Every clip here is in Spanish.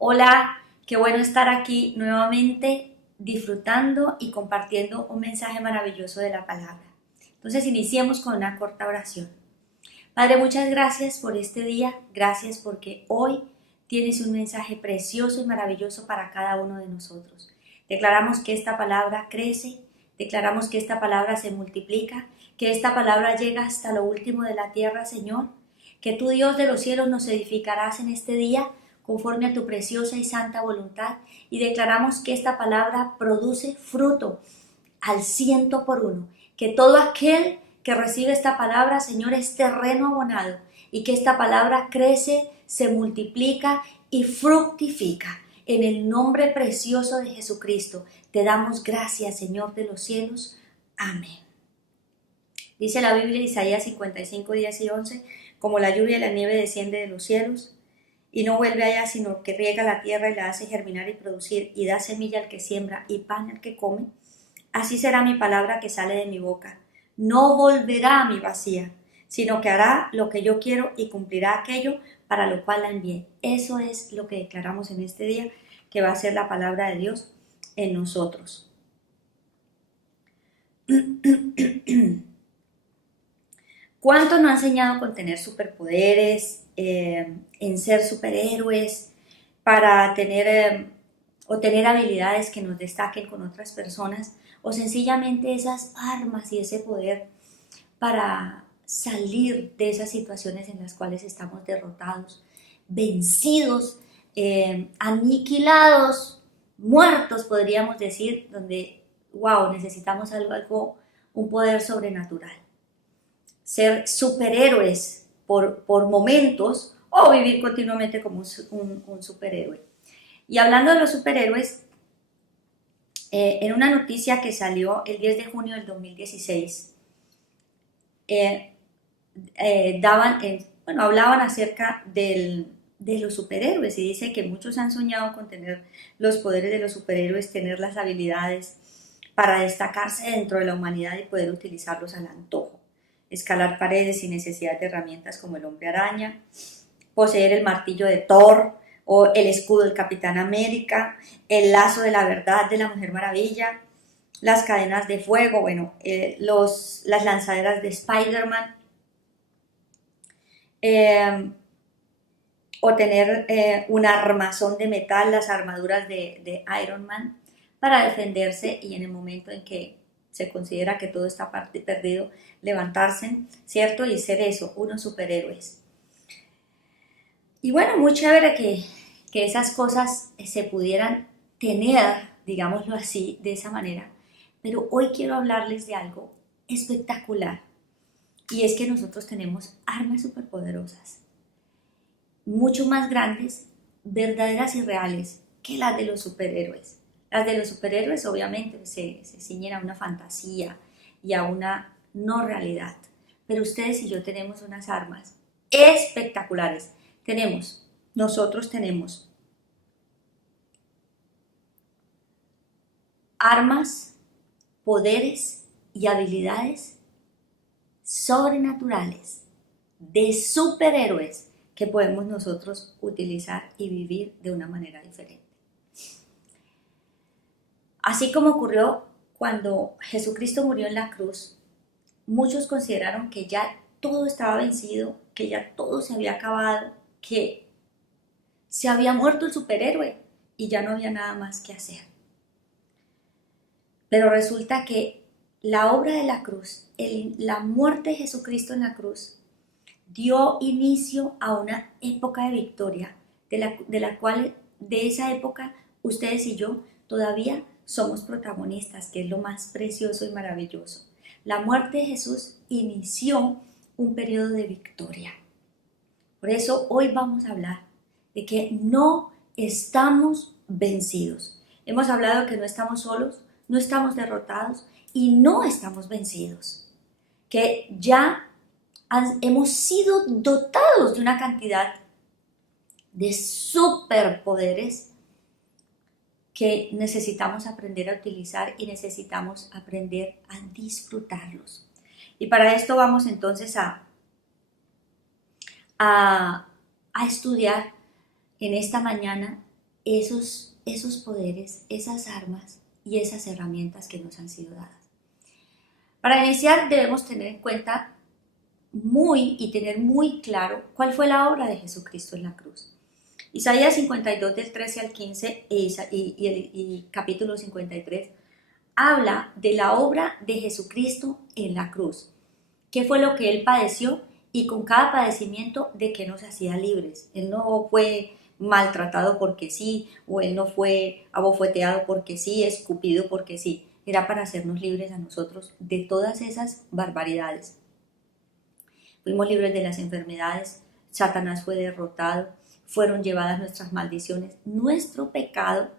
Hola, qué bueno estar aquí nuevamente disfrutando y compartiendo un mensaje maravilloso de la palabra. Entonces iniciemos con una corta oración. Padre, muchas gracias por este día, gracias porque hoy tienes un mensaje precioso y maravilloso para cada uno de nosotros. Declaramos que esta palabra crece, declaramos que esta palabra se multiplica, que esta palabra llega hasta lo último de la tierra, Señor, que tú, Dios de los cielos, nos edificarás en este día conforme a tu preciosa y santa voluntad, y declaramos que esta palabra produce fruto al 100 por 1, que todo aquel que recibe esta palabra, Señor, es terreno abonado, y que esta palabra crece, se multiplica y fructifica. En el nombre precioso de Jesucristo, te damos gracias, Señor de los cielos. Amén. Dice la Biblia, Isaías 55, 10 y 11, como la lluvia y la nieve desciende de los cielos, y no vuelve allá, sino que riega la tierra y la hace germinar y producir, y da semilla al que siembra y pan al que come, así será mi palabra que sale de mi boca. No volverá a mi vacía, sino que hará lo que yo quiero y cumplirá aquello para lo cual la envié. Eso es lo que declaramos en este día, que va a ser la palabra de Dios en nosotros. ¿Cuánto nos ha enseñado con tener superpoderes, en ser superhéroes, para tener o tener habilidades que nos destaquen con otras personas, o sencillamente esas armas y ese poder para salir de esas situaciones en las cuales estamos derrotados, vencidos, aniquilados, muertos, podríamos decir, donde, wow, necesitamos un poder sobrenatural? Ser superhéroes por momentos o vivir continuamente como un superhéroe. Y hablando de los superhéroes, en una noticia que salió el 10 de junio del 2016, hablaban acerca de los superhéroes, y dice que muchos han soñado con tener los poderes de los superhéroes, tener las habilidades para destacarse dentro de la humanidad y poder utilizarlos al antojo, escalar paredes sin necesidad de herramientas como el hombre araña, poseer el martillo de Thor o el escudo del Capitán América, el lazo de la verdad de la Mujer Maravilla, las cadenas de fuego, las lanzaderas de Spider-Man, o tener un armazón de metal, las armaduras de Iron Man, para defenderse y en el momento en que se considera que todo está perdido, levantarse, ¿cierto? Y ser eso, unos superhéroes. Y bueno, muy chévere que esas cosas se pudieran tener, digámoslo así, de esa manera. Pero hoy quiero hablarles de algo espectacular. Y es que nosotros tenemos armas superpoderosas, mucho más grandes, verdaderas y reales, que las de los superhéroes. Las de los superhéroes obviamente se ciñen a una fantasía y a una no realidad. Pero ustedes y yo tenemos unas armas espectaculares. Nosotros tenemos armas, poderes y habilidades sobrenaturales de superhéroes que podemos nosotros utilizar y vivir de una manera diferente. Así como ocurrió cuando Jesucristo murió en la cruz, muchos consideraron que ya todo estaba vencido, que ya todo se había acabado, que se había muerto el superhéroe y ya no había nada más que hacer. Pero resulta que la obra de la cruz, la muerte de Jesucristo en la cruz, dio inicio a una época de victoria, de la cual, de esa época, ustedes y yo todavía somos protagonistas, que es lo más precioso y maravilloso. La muerte de Jesús inició un periodo de victoria. Por eso hoy vamos a hablar de que no estamos vencidos. Hemos hablado de que no estamos solos, no estamos derrotados y no estamos vencidos. Que ya hemos sido dotados de una cantidad de superpoderes que necesitamos aprender a utilizar y necesitamos aprender a disfrutarlos. Y para esto vamos entonces a estudiar en esta mañana esos poderes, esas armas y esas herramientas que nos han sido dadas. Para iniciar debemos tener en cuenta y tener muy claro cuál fue la obra de Jesucristo en la cruz. Isaías 52 del 13 al 15 y capítulo 53 habla de la obra de Jesucristo en la cruz. ¿Qué fue lo que Él padeció? Y con cada padecimiento, ¿de qué nos hacía libres? Él no fue maltratado porque sí, o Él no fue abofeteado porque sí, escupido porque sí. Era para hacernos libres a nosotros de todas esas barbaridades. Fuimos libres de las enfermedades, Satanás fue derrotado, fueron llevadas nuestras maldiciones, nuestro pecado.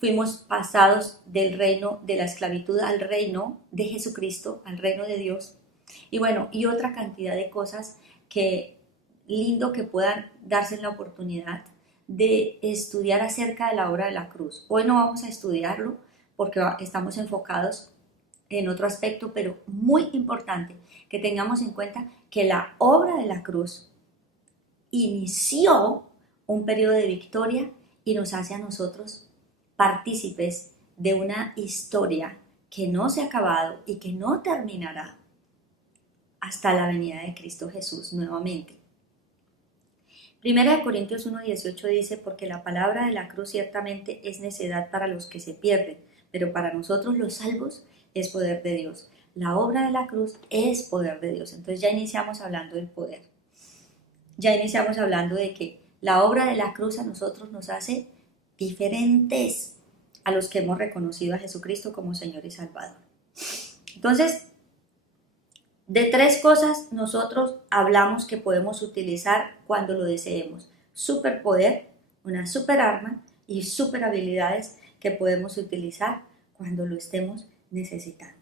Fuimos pasados del reino de la esclavitud al reino de Jesucristo, al reino de Dios. Y bueno, y otra cantidad de cosas que lindo que puedan darse la oportunidad de estudiar acerca de la obra de la cruz. Hoy no vamos a estudiarlo porque estamos enfocados en otro aspecto, pero muy importante que tengamos en cuenta que la obra de la cruz inició un periodo de victoria y nos hace a nosotros partícipes de una historia que no se ha acabado y que no terminará hasta la venida de Cristo Jesús nuevamente. Primera de Corintios 1:18 dice, porque la palabra de la cruz ciertamente es necedad para los que se pierden, pero para nosotros los salvos es poder de Dios. La obra de la cruz es poder de Dios. Entonces ya iniciamos hablando del poder. Ya iniciamos hablando de que la obra de la cruz a nosotros nos hace diferentes a los que hemos reconocido a Jesucristo como Señor y Salvador. Entonces, de tres cosas nosotros hablamos que podemos utilizar cuando lo deseemos. Superpoder, una super arma y super habilidades que podemos utilizar cuando lo estemos necesitando.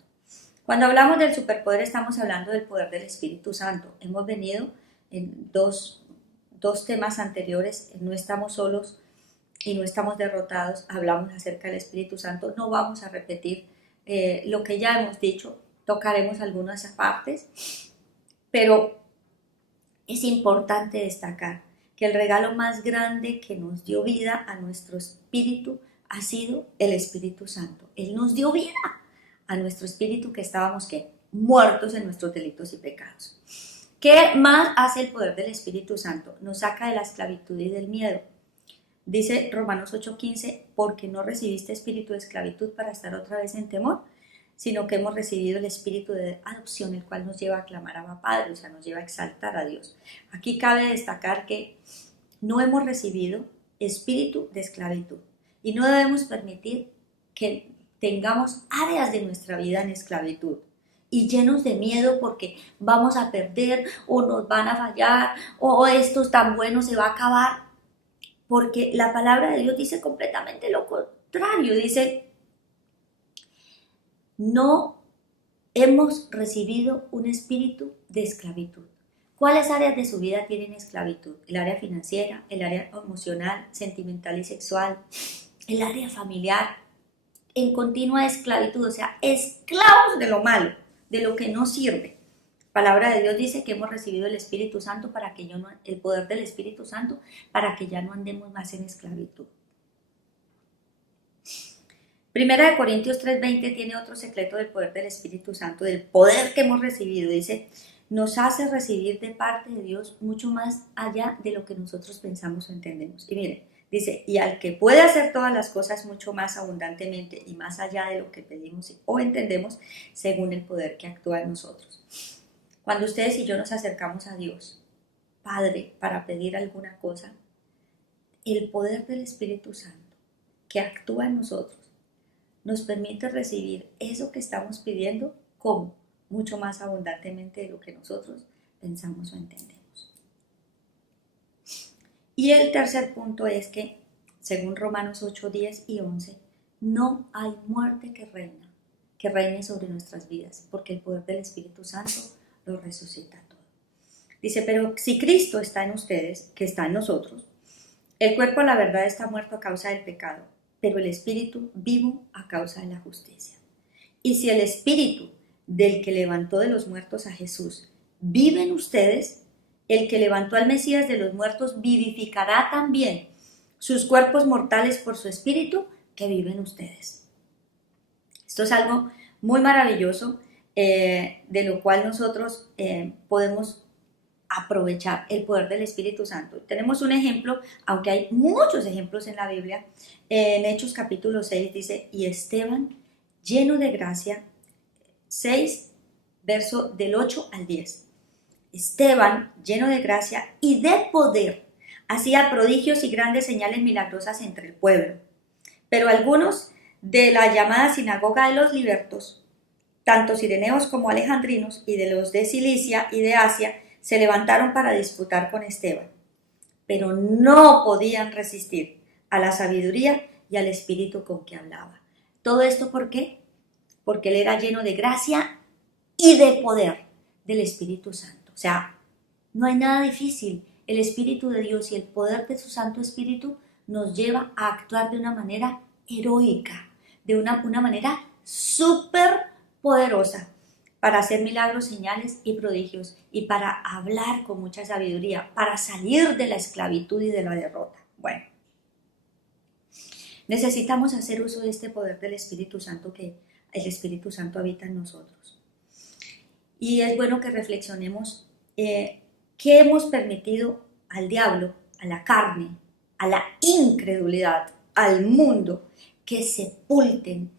Cuando hablamos del superpoder estamos hablando del poder del Espíritu Santo. Hemos venido en dos temas anteriores, no estamos solos y no estamos derrotados, hablamos acerca del Espíritu Santo. No vamos a repetir lo que ya hemos dicho, tocaremos algunas partes, pero es importante destacar que el regalo más grande que nos dio vida a nuestro espíritu ha sido el Espíritu Santo. Él nos dio vida a nuestro espíritu que estábamos muertos en nuestros delitos y pecados. ¿Qué más hace el poder del Espíritu Santo? Nos saca de la esclavitud y del miedo. Dice Romanos 8:15, porque no recibiste espíritu de esclavitud para estar otra vez en temor, sino que hemos recibido el espíritu de adopción, el cual nos lleva a clamar a Abba Padre, o sea, nos lleva a exaltar a Dios. Aquí cabe destacar que no hemos recibido espíritu de esclavitud y no debemos permitir que tengamos áreas de nuestra vida en esclavitud y llenos de miedo porque vamos a perder o nos van a fallar o esto tan bueno se va a acabar, porque la palabra de Dios dice completamente lo contrario, dice no hemos recibido un espíritu de esclavitud. ¿Cuáles áreas de su vida tienen esclavitud? El área financiera, el área emocional, sentimental y sexual, el área familiar, en continua esclavitud, o sea, esclavos de lo malo, de lo que no sirve. La palabra de Dios dice que hemos recibido el Espíritu Santo el poder del Espíritu Santo para que ya no andemos más en esclavitud. Primera de Corintios 3:20 tiene otro secreto del poder del Espíritu Santo, del poder que hemos recibido. Dice, nos hace recibir de parte de Dios mucho más allá de lo que nosotros pensamos o entendemos. Y miren, dice, y al que puede hacer todas las cosas mucho más abundantemente y más allá de lo que pedimos o entendemos, según el poder que actúa en nosotros. Cuando ustedes y yo nos acercamos a Dios, Padre, para pedir alguna cosa, el poder del Espíritu Santo que actúa en nosotros nos permite recibir eso que estamos pidiendo como mucho más abundantemente de lo que nosotros pensamos o entendemos. Y el tercer punto es que, según Romanos 8, 10 y 11, no hay muerte que reine sobre nuestras vidas, porque el poder del Espíritu Santo lo resucita todo. Dice, pero si Cristo está en ustedes, que está en nosotros, el cuerpo a la verdad está muerto a causa del pecado, pero el espíritu vivo a causa de la justicia. Y si el espíritu del que levantó de los muertos a Jesús vive en ustedes, el que levantó al Mesías de los muertos vivificará también sus cuerpos mortales por su espíritu que vive en ustedes. Esto es algo muy maravilloso, de lo cual nosotros podemos aprovechar el poder del Espíritu Santo. Tenemos un ejemplo, aunque hay muchos ejemplos en la Biblia. En Hechos capítulo 6 dice, y Esteban, lleno de gracia, 6, verso del 8 al 10. Esteban, lleno de gracia y de poder, hacía prodigios y grandes señales milagrosas entre el pueblo. Pero algunos de la llamada sinagoga de los libertos, tanto cireneos como alejandrinos, y de los de Cilicia y de Asia, se levantaron para disputar con Esteban, pero no podían resistir a la sabiduría y al espíritu con que hablaba. ¿Todo esto por qué? Porque él era lleno de gracia y de poder del Espíritu Santo. O sea, no hay nada difícil. El Espíritu de Dios y el poder de su Santo Espíritu nos lleva a actuar de una manera heroica, de una manera súper poderosa, para hacer milagros, señales y prodigios, y para hablar con mucha sabiduría, para salir de la esclavitud y de la derrota. Bueno, necesitamos hacer uso de este poder del Espíritu Santo, que el Espíritu Santo habita en nosotros. Y es bueno que reflexionemos qué hemos permitido al diablo, a la carne, a la incredulidad, al mundo, que sepulten,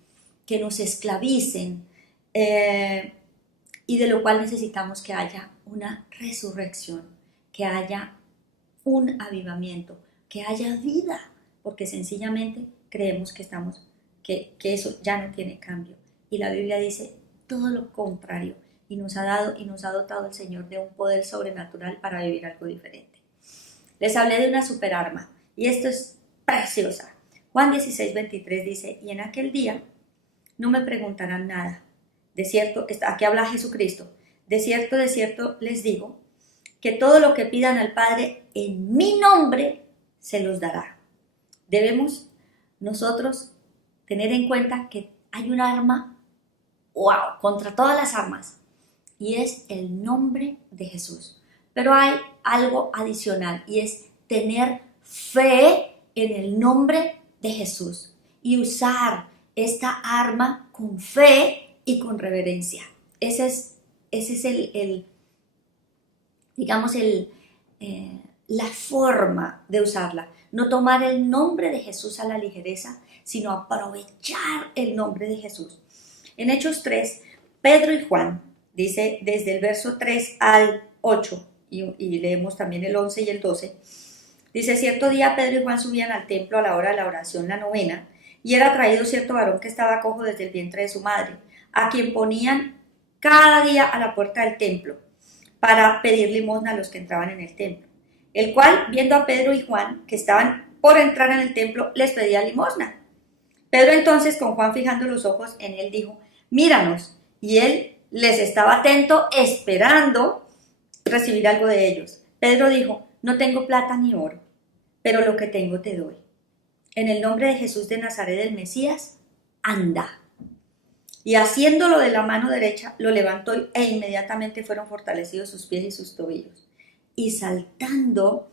que nos esclavicen, y de lo cual necesitamos que haya una resurrección, que haya un avivamiento, que haya vida, porque sencillamente creemos que eso ya no tiene cambio. Y la Biblia dice todo lo contrario, y nos ha dotado el Señor de un poder sobrenatural para vivir algo diferente. Les hablé de una superarma, y esto es preciosa. Juan 16:23 dice, y en aquel día no me preguntarán nada. De cierto, aquí habla Jesucristo, de cierto les digo, que todo lo que pidan al Padre en mi nombre se los dará. Debemos nosotros tener en cuenta que hay un arma, wow, contra todas las armas, y es el nombre de Jesús. Pero hay algo adicional, y es tener fe en el nombre de Jesús y usar esta arma con fe y con reverencia. Ese es la forma de usarla. No tomar el nombre de Jesús a la ligereza, sino aprovechar el nombre de Jesús. En Hechos 3, Pedro y Juan, dice desde el verso 3 al 8, y leemos también el 11 y el 12, dice, cierto día Pedro y Juan subían al templo a la hora de la oración, la novena, y era traído cierto varón que estaba cojo desde el vientre de su madre, a quien ponían cada día a la puerta del templo para pedir limosna a los que entraban en el templo, el cual, viendo a Pedro y Juan que estaban por entrar en el templo, les pedía limosna. Pedro entonces, con Juan fijando los ojos en él, dijo, míranos, y él les estaba atento, esperando recibir algo de ellos. Pedro dijo, no tengo plata ni oro, pero lo que tengo te doy. En el nombre de Jesús de Nazaret, del Mesías, anda. Y haciéndolo de la mano derecha, lo levantó e inmediatamente fueron fortalecidos sus pies y sus tobillos. Y saltando,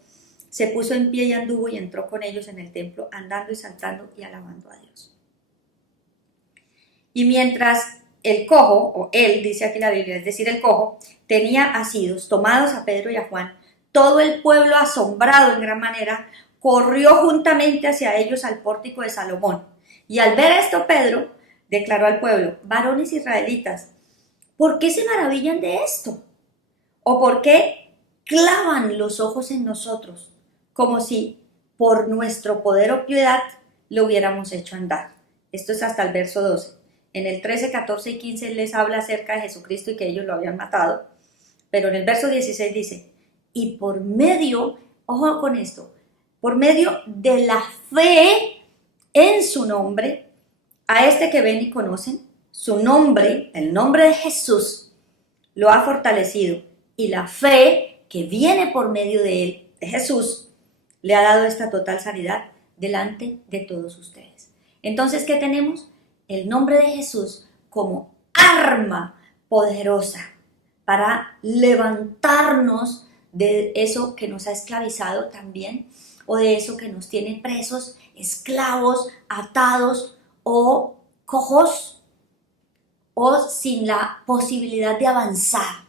se puso en pie y anduvo y entró con ellos en el templo, andando y saltando y alabando a Dios. Y mientras el cojo, o él, dice aquí la Biblia, es decir, el cojo, tenía asidos, tomados a Pedro y a Juan, todo el pueblo, asombrado en gran manera, corrió juntamente hacia ellos al pórtico de Salomón. Y al ver esto, Pedro declaró al pueblo, varones israelitas, ¿por qué se maravillan de esto? ¿O por qué clavan los ojos en nosotros, como si por nuestro poder o piedad lo hubiéramos hecho andar? Esto es hasta el verso 12. En el 13, 14 y 15 les habla acerca de Jesucristo y que ellos lo habían matado. Pero en el verso 16 dice, y por medio, ojo con esto, por medio de la fe en su nombre, a este que ven y conocen, su nombre, el nombre de Jesús, lo ha fortalecido. Y la fe que viene por medio de él, de Jesús, le ha dado esta total sanidad delante de todos ustedes. Entonces, ¿qué tenemos? El nombre de Jesús como arma poderosa para levantarnos de eso que nos ha esclavizado también, o de eso que nos tiene presos, esclavos, atados o cojos o sin la posibilidad de avanzar.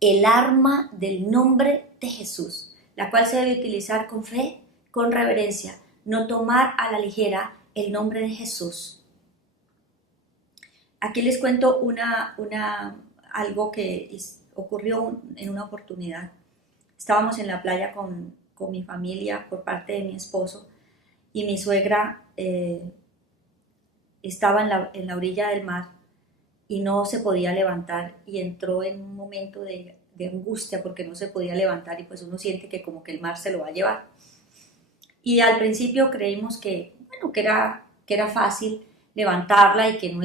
El arma del nombre de Jesús, la cual se debe utilizar con fe, con reverencia, no tomar a la ligera el nombre de Jesús. Aquí les cuento algo que ocurrió en una oportunidad. Estábamos en la playa con mi familia por parte de mi esposo y mi suegra estaba en la orilla del mar y no se podía levantar y entró en un momento de angustia porque no se podía levantar y pues uno siente que como que el mar se lo va a llevar. Y al principio creímos que era fácil levantarla y que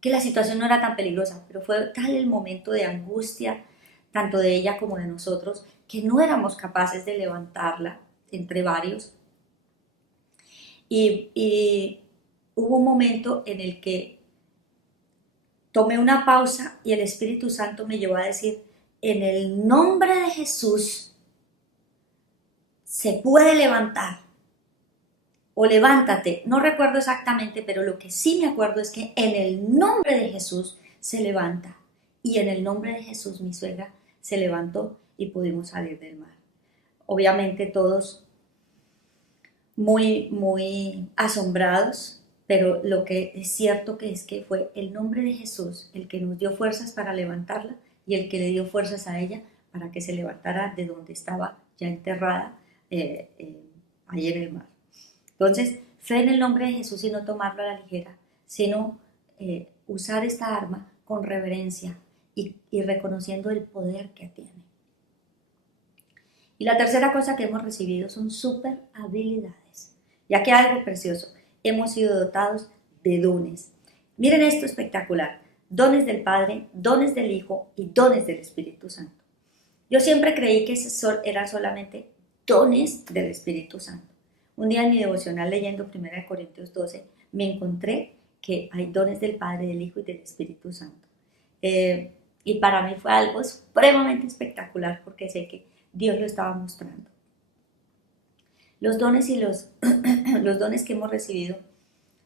que la situación no era tan peligrosa, pero fue tal el momento de angustia, tanto de ella como de nosotros, que no éramos capaces de levantarla entre varios. Y hubo un momento en el que tomé una pausa y el Espíritu Santo me llevó a decir, en el nombre de Jesús se puede levantar o levántate. No recuerdo exactamente, pero lo que sí me acuerdo es que en el nombre de Jesús se levanta. Y en el nombre de Jesús mi suegra se levantó y pudimos salir del mar. Obviamente todos muy, muy asombrados, pero lo que es cierto que es que fue el nombre de Jesús el que nos dio fuerzas para levantarla y el que le dio fuerzas a ella para que se levantara de donde estaba ya enterrada ahí en el mar. Entonces, fe en el nombre de Jesús y no tomarlo a la ligera, sino usar esta arma con reverencia y reconociendo el poder que tiene. Y la tercera cosa que hemos recibido son super habilidades. Y aquí hay algo precioso. Hemos sido dotados de dones. Miren esto espectacular. Dones del Padre, dones del Hijo y dones del Espíritu Santo. Yo siempre creí que eran solamente dones del Espíritu Santo. Un día en mi devocional leyendo 1 Corintios 12 me encontré que hay dones del Padre, del Hijo y del Espíritu Santo. Y para mí fue algo supremamente espectacular porque sé que Dios lo estaba mostrando. Los dones y los dones que hemos recibido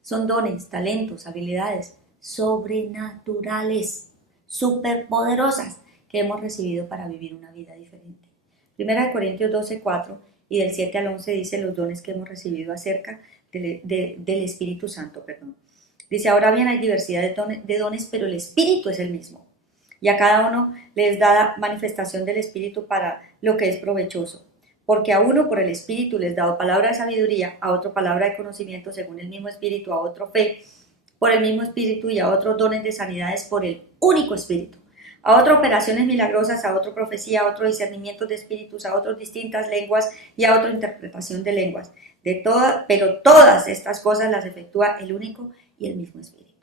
son dones, talentos, habilidades sobrenaturales, superpoderosas que hemos recibido para vivir una vida diferente. 1 Corintios 12:4 y del 7 al 11 dice los dones que hemos recibido acerca del Espíritu Santo. Dice, ahora bien hay diversidad de dones, pero el Espíritu es el mismo. Y a cada uno les da manifestación del Espíritu para lo que es provechoso. Porque a uno por el Espíritu les dado palabra de sabiduría, a otro palabra de conocimiento según el mismo Espíritu, a otro fe por el mismo Espíritu y a otros dones de sanidades por el único Espíritu. A otro operaciones milagrosas, a otro profecía, a otro discernimiento de espíritus, a otros distintas lenguas y a otra interpretación de lenguas. Pero todas estas cosas las efectúa el único y el mismo Espíritu.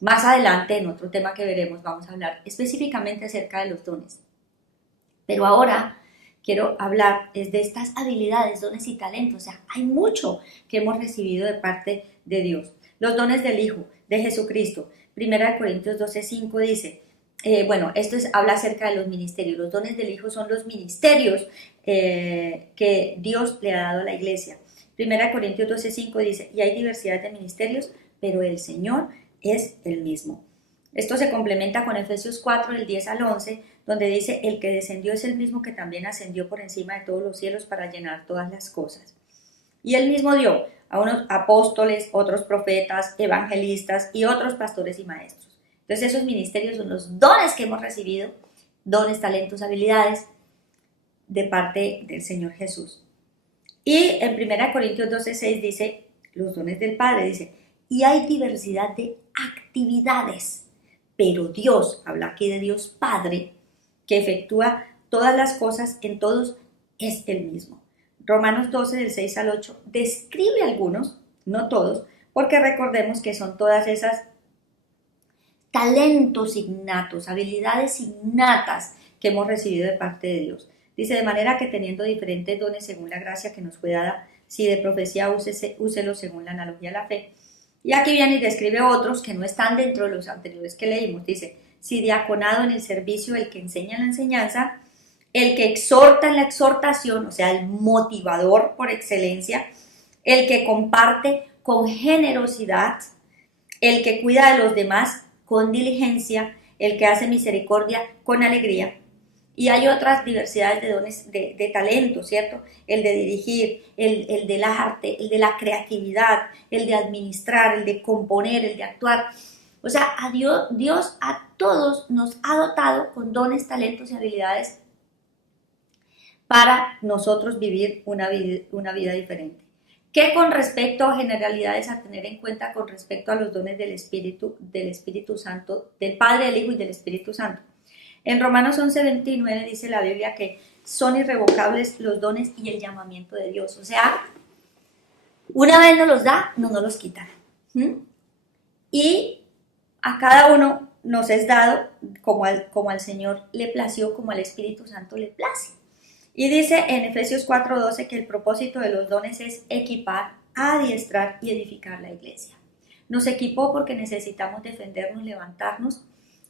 Más adelante, en otro tema que veremos, vamos a hablar específicamente acerca de los dones. Pero ahora quiero hablar de estas habilidades, dones y talentos. O sea, hay mucho que hemos recibido de parte de Dios. Los dones del Hijo, de Jesucristo. 1 Corintios 12:5 dice, habla acerca de los ministerios. Los dones del Hijo son los ministerios que Dios le ha dado a la iglesia. 1 Corintios 12:5 dice, y hay diversidad de ministerios, pero el Señor es el mismo. Esto se complementa con Efesios 4, del 10 al 11, donde dice, el que descendió es el mismo que también ascendió por encima de todos los cielos para llenar todas las cosas. Y él mismo dio a unos apóstoles, otros profetas, evangelistas y otros pastores y maestros. Entonces esos ministerios son los dones que hemos recibido, dones, talentos, habilidades de parte del Señor Jesús. Y en 1 Corintios 12:6 dice, los dones del Padre, dice, y hay diversidad de actividades, pero Dios, habla aquí de Dios Padre, que efectúa todas las cosas en todos, es el mismo. Romanos 12, del 6 al 8, describe algunos, no todos, porque recordemos que son todas esas talentos innatos, habilidades innatas que hemos recibido de parte de Dios. Dice, de manera que teniendo diferentes dones según la gracia que nos fue dada, si de profecía úselo según la analogía de la fe. Y aquí viene y describe otros que no están dentro de los anteriores que leímos. Dice, si diaconado en el servicio, el que enseña la enseñanza, el que exhorta en la exhortación, o sea, el motivador por excelencia, el que comparte con generosidad, el que cuida de los demás con diligencia, el que hace misericordia con alegría. Y hay otras diversidades de dones, de talento, ¿cierto? El de dirigir, el del arte, el de la creatividad, el de administrar, el de componer, el de actuar. O sea, Dios a todos nos ha dotado con dones, talentos y habilidades para nosotros vivir una vida diferente. ¿Qué con respecto a generalidades a tener en cuenta con respecto a los dones del Espíritu Santo, del Padre, del Hijo y del Espíritu Santo? En Romanos 11:29 dice la Biblia que son irrevocables los dones y el llamamiento de Dios. O sea, una vez nos los da, no nos los quitan. Y a cada uno nos es dado como al Señor le plació, como al Espíritu Santo le place. Y dice en Efesios 4:12 que el propósito de los dones es equipar, adiestrar y edificar la iglesia. Nos equipó porque necesitamos defendernos, levantarnos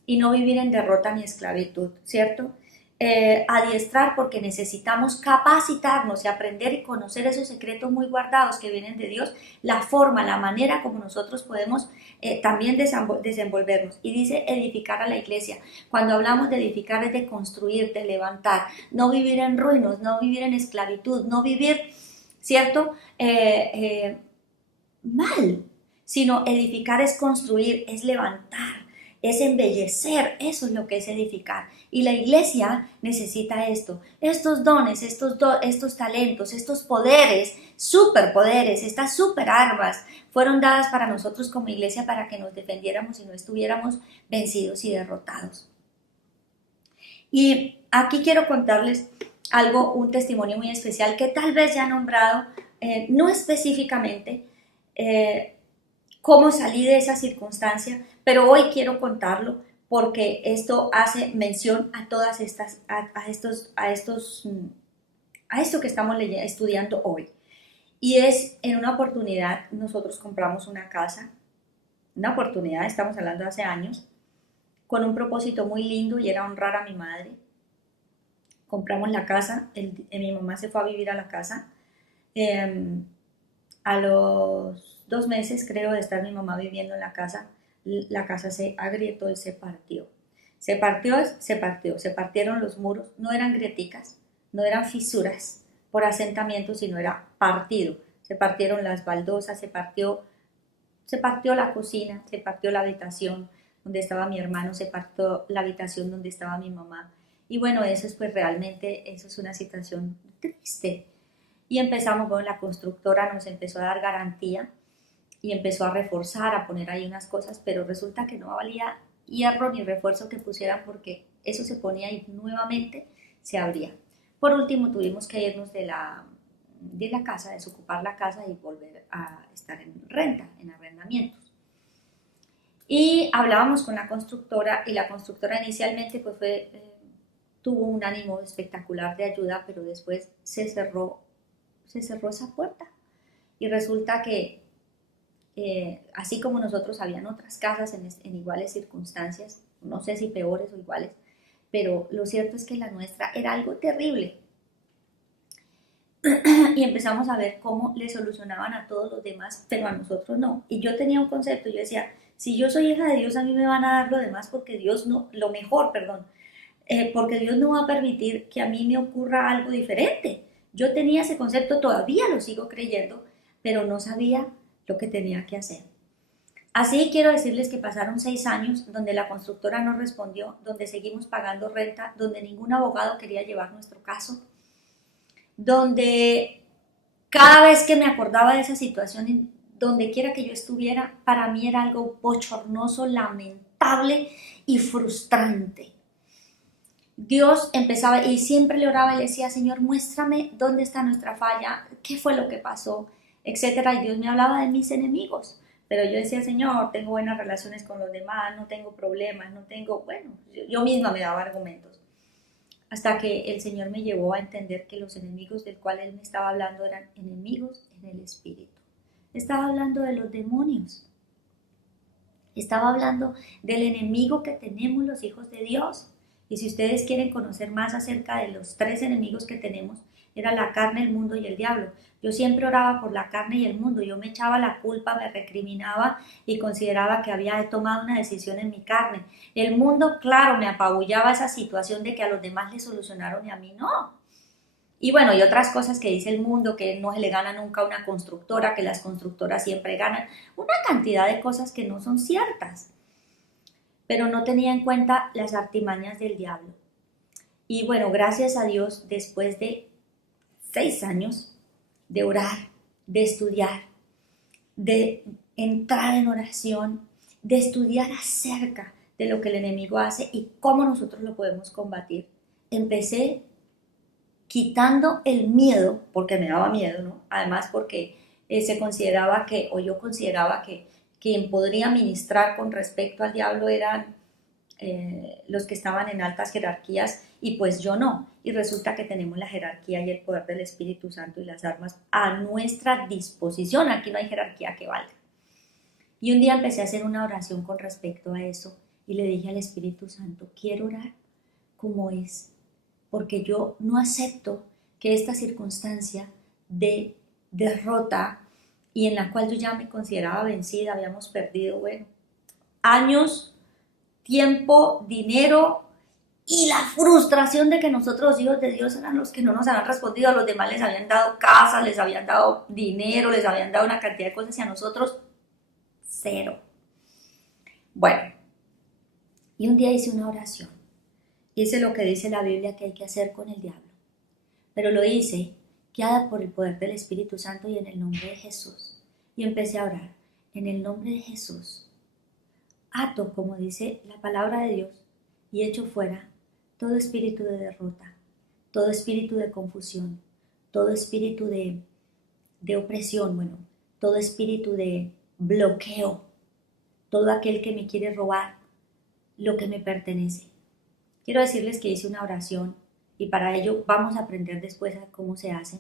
y no vivir en derrota ni esclavitud, ¿cierto? Adiestrar porque necesitamos capacitarnos y aprender y conocer esos secretos muy guardados que vienen de Dios, la forma, la manera como nosotros podemos también desenvolvernos. Y dice edificar a la iglesia. Cuando hablamos de edificar es de construir, de levantar, no vivir en ruinos, no vivir en esclavitud, no vivir, ¿cierto? Mal, sino edificar es construir, es levantar, es embellecer, eso es lo que es edificar. Y la iglesia necesita esto, estos dones, estos talentos, estos poderes, superpoderes, estas super armas fueron dadas para nosotros como iglesia para que nos defendiéramos y no estuviéramos vencidos y derrotados. Y aquí quiero contarles algo, un testimonio muy especial que tal vez ya he nombrado, no específicamente, cómo salí de esa circunstancia, pero hoy quiero contarlo porque esto hace mención a todas estas, a esto que estamos estudiando hoy. Y es en una oportunidad, nosotros compramos una casa, una oportunidad, estamos hablando de hace años, con un propósito muy lindo y era honrar a mi madre. Compramos la casa, mi mamá se fue a vivir a la casa. A los 2 meses, creo, de estar mi mamá viviendo en la casa se agrietó y se partió. Se partieron los muros, no eran grieticas, no eran fisuras por asentamiento, sino era partido. Se partieron las baldosas, se partió la cocina, se partió la habitación donde estaba mi hermano, se partió la habitación donde estaba mi mamá. Y bueno, eso es una situación triste. Y empezamos, bueno, la constructora nos empezó a dar garantía y empezó a reforzar, a poner ahí unas cosas, pero resulta que no valía hierro ni refuerzo que pusieran porque eso se ponía y nuevamente se abría. Por último, tuvimos que irnos de la casa, desocupar la casa y volver a estar en renta, en arrendamientos. Y hablábamos con la constructora y la constructora inicialmente pues tuvo un ánimo espectacular de ayuda, pero después se cerró esa puerta y resulta que así como nosotros habían otras casas en iguales circunstancias, no sé si peores o iguales, pero lo cierto es que la nuestra era algo terrible. Y empezamos a ver cómo le solucionaban a todos los demás, pero a nosotros no. Y yo tenía un concepto, yo decía, si yo soy hija de Dios, a mí me van a dar lo demás porque Dios no, lo mejor, perdón, porque Dios no va a permitir que a mí me ocurra algo diferente. Yo tenía ese concepto, todavía lo sigo creyendo, pero no sabía lo que tenía que hacer. Así quiero decirles que pasaron 6 años donde la constructora no respondió, donde seguimos pagando renta, donde ningún abogado quería llevar nuestro caso, donde cada vez que me acordaba de esa situación, donde quiera que yo estuviera, para mí era algo bochornoso, lamentable y frustrante. Dios empezaba y siempre le oraba y le decía, Señor, muéstrame dónde está nuestra falla, qué fue lo que pasó, etcétera. Y Dios me hablaba de mis enemigos, pero yo decía, Señor, tengo buenas relaciones con los demás, no tengo problemas, yo misma me daba argumentos. Hasta que el Señor me llevó a entender que los enemigos del cual Él me estaba hablando eran enemigos en el espíritu. Estaba hablando de los demonios. Estaba hablando del enemigo que tenemos los hijos de Dios. Y si ustedes quieren conocer más acerca de los 3 enemigos que tenemos, era la carne, el mundo y el diablo. Yo siempre oraba por la carne y el mundo, yo me echaba la culpa, me recriminaba y consideraba que había tomado una decisión en mi carne. El mundo, claro, me apabullaba esa situación de que a los demás les solucionaron y a mí no. Y bueno, y otras cosas que dice el mundo, que no se le gana nunca a una constructora, que las constructoras siempre ganan, una cantidad de cosas que no son ciertas, pero no tenía en cuenta las artimañas del diablo. Y bueno, gracias a Dios, después de 6 años de orar, de estudiar, de entrar en oración, de estudiar acerca de lo que el enemigo hace y cómo nosotros lo podemos combatir, empecé quitando el miedo, porque me daba miedo, ¿no? Además porque se consideraba que, o yo consideraba que quien podría ministrar con respecto al diablo eran los que estaban en altas jerarquías y pues yo no. Y resulta que tenemos la jerarquía y el poder del Espíritu Santo y las armas a nuestra disposición. Aquí no hay jerarquía que valga. Y un día empecé a hacer una oración con respecto a eso y le dije al Espíritu Santo, quiero orar como es, porque yo no acepto que esta circunstancia de derrota y en la cual yo ya me consideraba vencida, habíamos perdido, bueno, años, tiempo, dinero y la frustración de que nosotros los hijos de Dios eran los que no nos habían respondido, a los demás les habían dado casas, les habían dado dinero, les habían dado una cantidad de cosas y a nosotros cero. Bueno, y un día hice una oración, hice lo que dice la Biblia que hay que hacer con el diablo, pero lo hice guiada por el poder del Espíritu Santo y en el nombre de Jesús, y empecé a orar, en el nombre de Jesús, ato, como dice la palabra de Dios, y echo fuera todo espíritu de derrota, todo espíritu de confusión, todo espíritu de opresión, bueno, todo espíritu de bloqueo, todo aquel que me quiere robar lo que me pertenece. Quiero decirles que hice una oración y para ello vamos a aprender después a cómo se hace.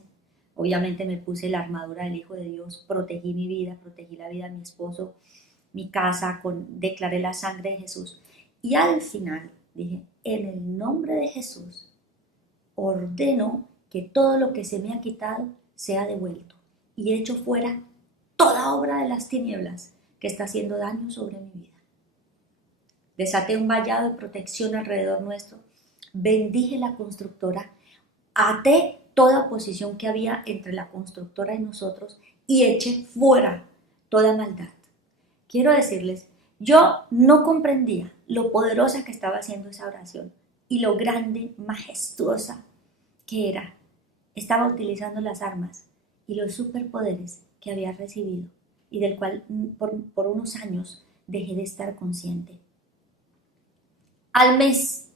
Obviamente me puse la armadura del Hijo de Dios, protegí mi vida, protegí la vida de mi esposo, mi casa, declaré la sangre de Jesús. Y al final dije, en el nombre de Jesús, ordeno que todo lo que se me ha quitado sea devuelto y echo fuera toda obra de las tinieblas que está haciendo daño sobre mi vida. Desaté un vallado de protección alrededor nuestro, bendije la constructora, até toda oposición que había entre la constructora y nosotros y eché fuera toda maldad. Quiero decirles, yo no comprendía lo poderosa que estaba haciendo esa oración y lo grande, majestuosa que era. Estaba utilizando las armas y los superpoderes que había recibido y del cual por unos años dejé de estar consciente. Al mes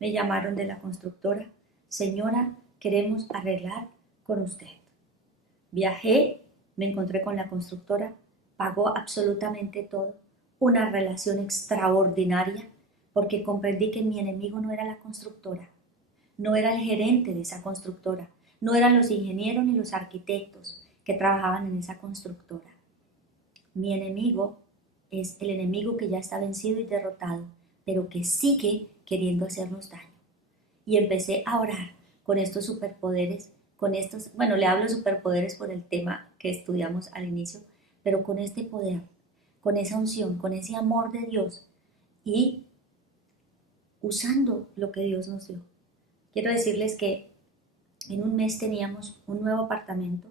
me llamaron de la constructora, señora, queremos arreglar con usted. Viajé, me encontré con la constructora, pagó absolutamente todo, una relación extraordinaria, porque comprendí que mi enemigo no era la constructora, no era el gerente de esa constructora, no eran los ingenieros ni los arquitectos que trabajaban en esa constructora. Mi enemigo es el enemigo que ya está vencido y derrotado, pero que sigue queriendo hacernos daño. Y empecé a orar con estos superpoderes, bueno, le hablo superpoderes por el tema que estudiamos al inicio, pero con este poder, con esa unción, con ese amor de Dios y usando lo que Dios nos dio. Quiero decirles que en un mes teníamos un nuevo apartamento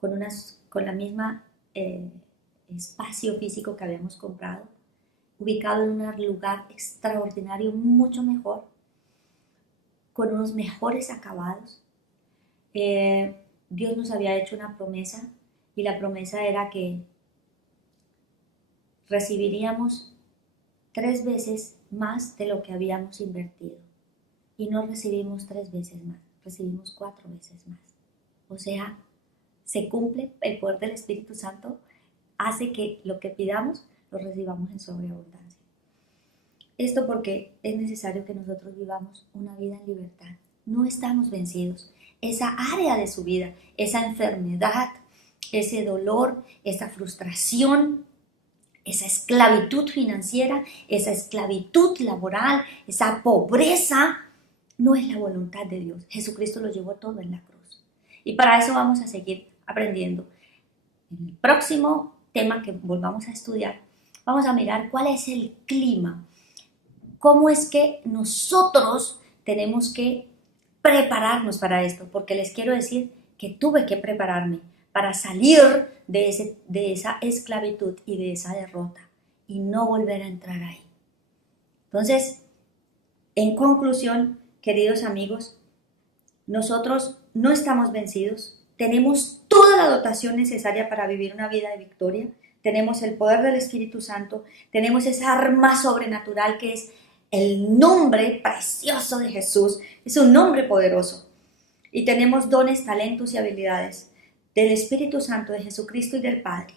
con la misma espacio físico que habíamos comprado, ubicado en un lugar extraordinario, mucho mejor, con unos mejores acabados. Dios nos había hecho una promesa y la promesa era que recibiríamos 3 veces más de lo que habíamos invertido. Y no recibimos 3 veces más, recibimos 4 veces más. O sea, se cumple el poder del Espíritu Santo, hace que lo que pidamos lo recibamos en sobreabundancia. Esto porque es necesario que nosotros vivamos una vida en libertad. No estamos vencidos. Esa área de su vida, esa enfermedad, ese dolor, esa frustración, esa esclavitud financiera, esa esclavitud laboral, esa pobreza, no es la voluntad de Dios. Jesucristo lo llevó todo en la cruz. Y para eso vamos a seguir aprendiendo. En el próximo tema que volvamos a estudiar, vamos a mirar cuál es el clima, cómo es que nosotros tenemos que prepararnos para esto, porque les quiero decir que tuve que prepararme para salir de esa esclavitud y de esa derrota y no volver a entrar ahí. Entonces, en conclusión, queridos amigos, nosotros no estamos vencidos, tenemos toda la dotación necesaria para vivir una vida de victoria, tenemos el poder del Espíritu Santo, tenemos esa arma sobrenatural que es el nombre precioso de Jesús, es un nombre poderoso, y tenemos dones, talentos y habilidades del Espíritu Santo, de Jesucristo y del Padre.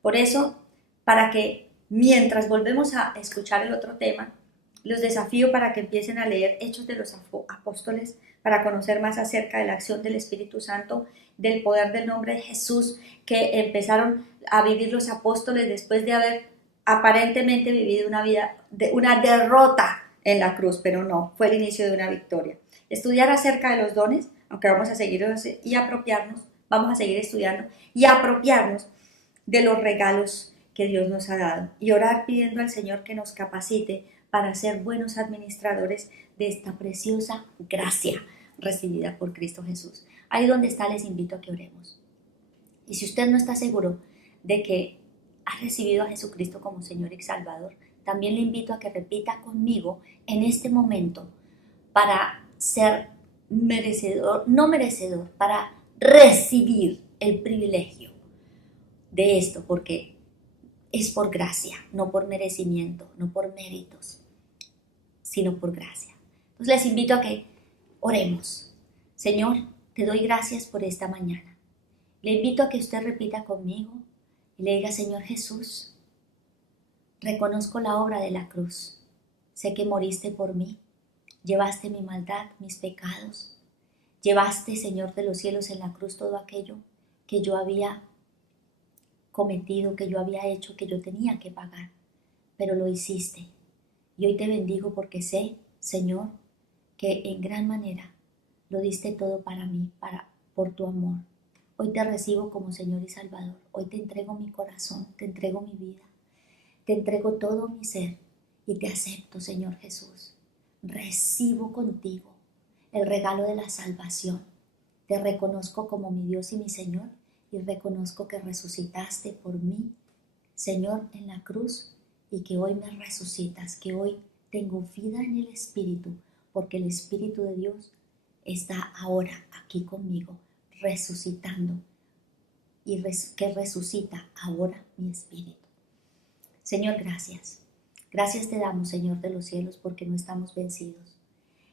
Por eso, para que mientras volvemos a escuchar el otro tema, los desafío para que empiecen a leer Hechos de los Apóstoles, para conocer más acerca de la acción del Espíritu Santo, del poder del nombre de Jesús, que empezaron a vivir los apóstoles después de haber aparentemente vivido una vida, una derrota en la cruz, pero no, fue el inicio de una victoria. Estudiar acerca de los dones, aunque vamos a seguir y apropiarnos, vamos a seguir estudiando y apropiarnos de los regalos que Dios nos ha dado y orar pidiendo al Señor que nos capacite para ser buenos administradores de esta preciosa gracia recibida por Cristo Jesús. Ahí donde está, les invito a que oremos. Y si usted no está seguro de que ha recibido a Jesucristo como Señor y Salvador, también le invito a que repita conmigo en este momento para ser merecedor, no merecedor, para recibir el privilegio de esto, porque es por gracia, no por merecimiento, no por méritos, sino por gracia. Entonces les invito a que oremos. Señor, te doy gracias por esta mañana. Le invito a que usted repita conmigo y le diga: Señor Jesús, reconozco la obra de la cruz. Sé que moriste por mí, llevaste mi maldad, mis pecados. Llevaste, Señor de los cielos, en la cruz todo aquello que yo había cometido, que yo había hecho, que yo tenía que pagar. Pero lo hiciste. Y hoy te bendigo porque sé, Señor, que en gran manera lo diste todo para mí, por tu amor. Hoy te recibo como Señor y Salvador. Hoy te entrego mi corazón, te entrego mi vida, te entrego todo mi ser y te acepto, Señor Jesús. Recibo contigo el regalo de la salvación. Te reconozco como mi Dios y mi Señor y reconozco que resucitaste por mí, Señor, en la cruz y que hoy me resucitas, que hoy tengo vida en el Espíritu, porque el Espíritu de Dios está ahora aquí conmigo, resucitando y que resucita ahora mi espíritu. Señor, gracias. Gracias te damos, Señor de los cielos, porque no estamos vencidos.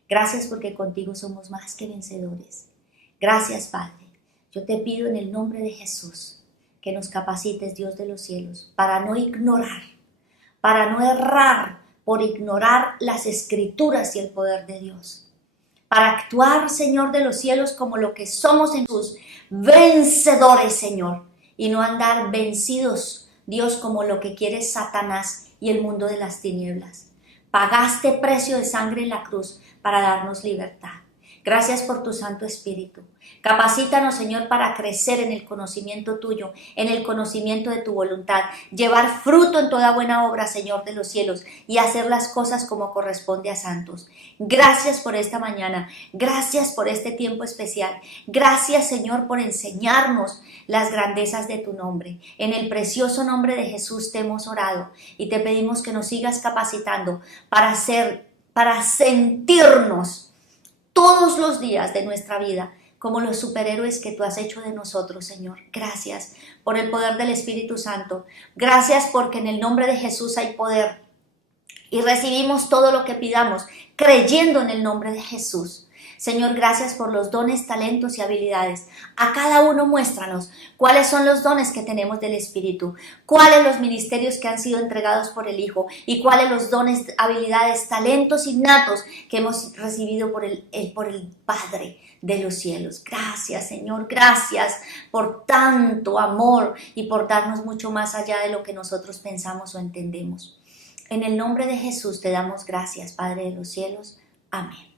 Gracias porque contigo somos más que vencedores. Gracias, Padre. Yo te pido en el nombre de Jesús que nos capacites, Dios de los cielos, para no ignorar, para no errar por ignorar las Escrituras y el poder de Dios. Para actuar, Señor de los cielos, como lo que somos en Jesús, vencedores, Señor, y no andar vencidos, Dios, como lo que quiere Satanás y el mundo de las tinieblas. Pagaste precio de sangre en la cruz para darnos libertad. Gracias por tu Santo Espíritu. Capacítanos, Señor, para crecer en el conocimiento tuyo, en el conocimiento de tu voluntad, llevar fruto en toda buena obra, Señor de los cielos, y hacer las cosas como corresponde a santos. Gracias por esta mañana. Gracias por este tiempo especial. Gracias, Señor, por enseñarnos las grandezas de tu nombre. En el precioso nombre de Jesús te hemos orado y te pedimos que nos sigas capacitando para sentirnos todos los días de nuestra vida como los superhéroes que tú has hecho de nosotros, Señor. Gracias por el poder del Espíritu Santo. Gracias porque en el nombre de Jesús hay poder y recibimos todo lo que pidamos creyendo en el nombre de Jesús. Señor, gracias por los dones, talentos y habilidades. A cada uno muéstranos cuáles son los dones que tenemos del Espíritu, cuáles los ministerios que han sido entregados por el Hijo y cuáles los dones, habilidades, talentos innatos que hemos recibido por el Padre. de los cielos. Gracias, Señor, gracias por tanto amor y por darnos mucho más allá de lo que nosotros pensamos o entendemos. En el nombre de Jesús te damos gracias, Padre de los cielos. Amén.